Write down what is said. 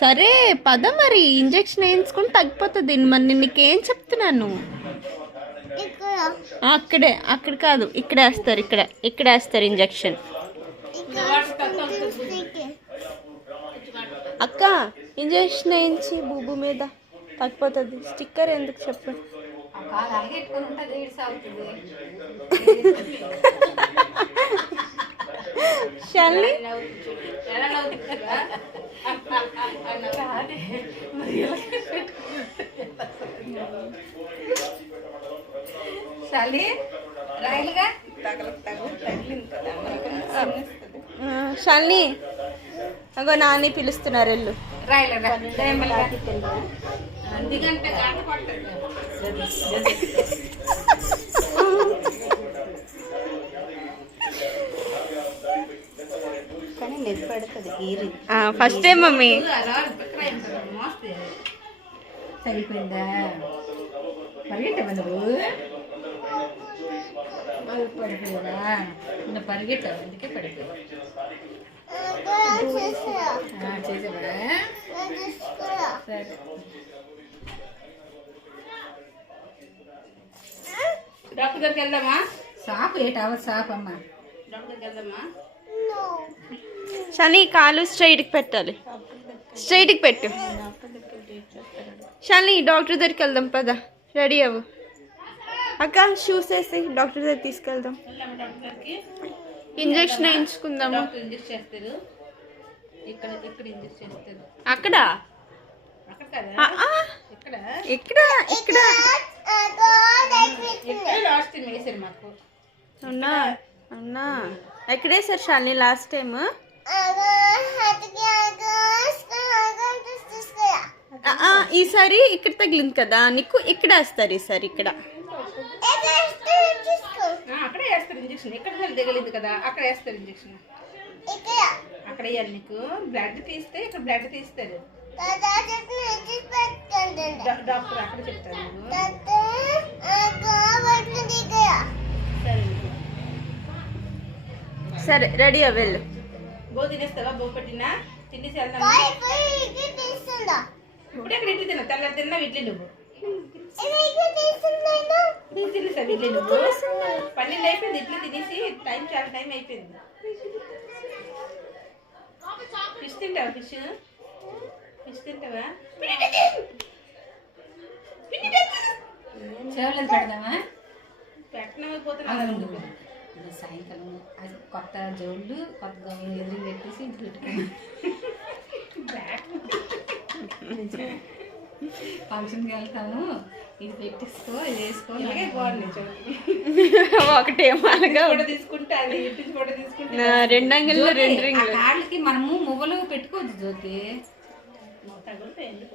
సరే పద మరి ఇంజెక్షన్ వేయించుకుని తగ్గిపోతుంది. మరి నీకేం చెప్తున్నాను? అక్కడ కాదు, ఇక్కడ వేస్తారు ఇంజెక్షన్. అక్క ఇంజెక్షన్ వేయించి బూబు మీద తగ్గిపోతుంది. స్టిక్కర్ ఎందుకు చెప్పు. షాలిని షాలిని అగో నాని పిలుస్తున్నారు. వెళ్ళు. ఫస్ట్ టైం మమ్మీ సరిపోయిందా? పరిగెట్టవా నువ్వు? పడిపోయావా? నువ్వు పరిగెట్టావు, అందుకే పడిపోయావు. చేసావా? సరే. డాక్టర్ దగ్గరికి వెళ్దామా? షాప్ ఏటావా? షాప్ అమ్మా, డాక్టర్ దగ్గరికి వెళ్దామా? షాలిని కాలు స్ట్రైట్కి పెట్టాలి. స్ట్రైట్కి పెట్టు. షాలిని డాక్టర్ దగ్గరికి వెళ్దాం పద. రెడీ అవ్వు అక్క. షూస్ వేసి డాక్టర్ దగ్గర తీసుకెళ్దాం. ఇంజెక్షన్ వేయించుకుందాము. అక్కడ ఇక్కడ అవునా? అవునా? ఎక్కడే సార్ షాలిని లాస్ట్ టైం? ఈసారి ఇక్కడ తగిలింది కదా నీకు, ఇక్కడ వేస్తారు ఈసారి. ఇక్కడ అక్కడే వేస్తారు ఇంజక్షన్. ఇక్కడ తగిలింది కదా, అక్కడ వేస్తారు ఇంజక్షన్. అక్కడ వేయాలి నీకు. బ్లడ్ తీస్తే ఇక్కడ బ్లడ్ తీస్తారు డాక్టర్. అక్కడ చెప్తారు. సరే రెడీ వెళ్ళు. బో తినేస్తావా? బో పెట్టినా తినేసి వెళ్దాం. ఇప్పుడు ఎక్కడ ఇడ్లీ తిన్నా? తెల్లారి తిన్నా ఇడ్లీ. నువ్వు తినేసా ఇడ్లీ? నువ్వు 12 అయిపోయింది. ఇడ్లీ తినేసి చాలా టైం అయిపోయింది. ఫిష్ తింటావా? ఫిష్ తింటావా? చెవులను పెడదామా? పెట్టినపోతున్నా. సాయంకాలం అది కొత్త జోళ్ళు, కొత్త గౌన్లు ఎదురు పెట్టేసి ఇంటి పెట్టుకున్నాను. ఫంక్షన్కి వెళ్తాము, ఇది పెట్టేసుకో, ఇది వేసుకో. ఒకటే ఫోటో తీసుకుంటే అది ఫోటో తీసుకుంటే 2 అంగుళ్ళు 2 రింగులు. కాళ్ళకి మనము మువ్వలు పెట్టుకోవద్దు జ్యోతి. తగులుతాయి ఎందుకు?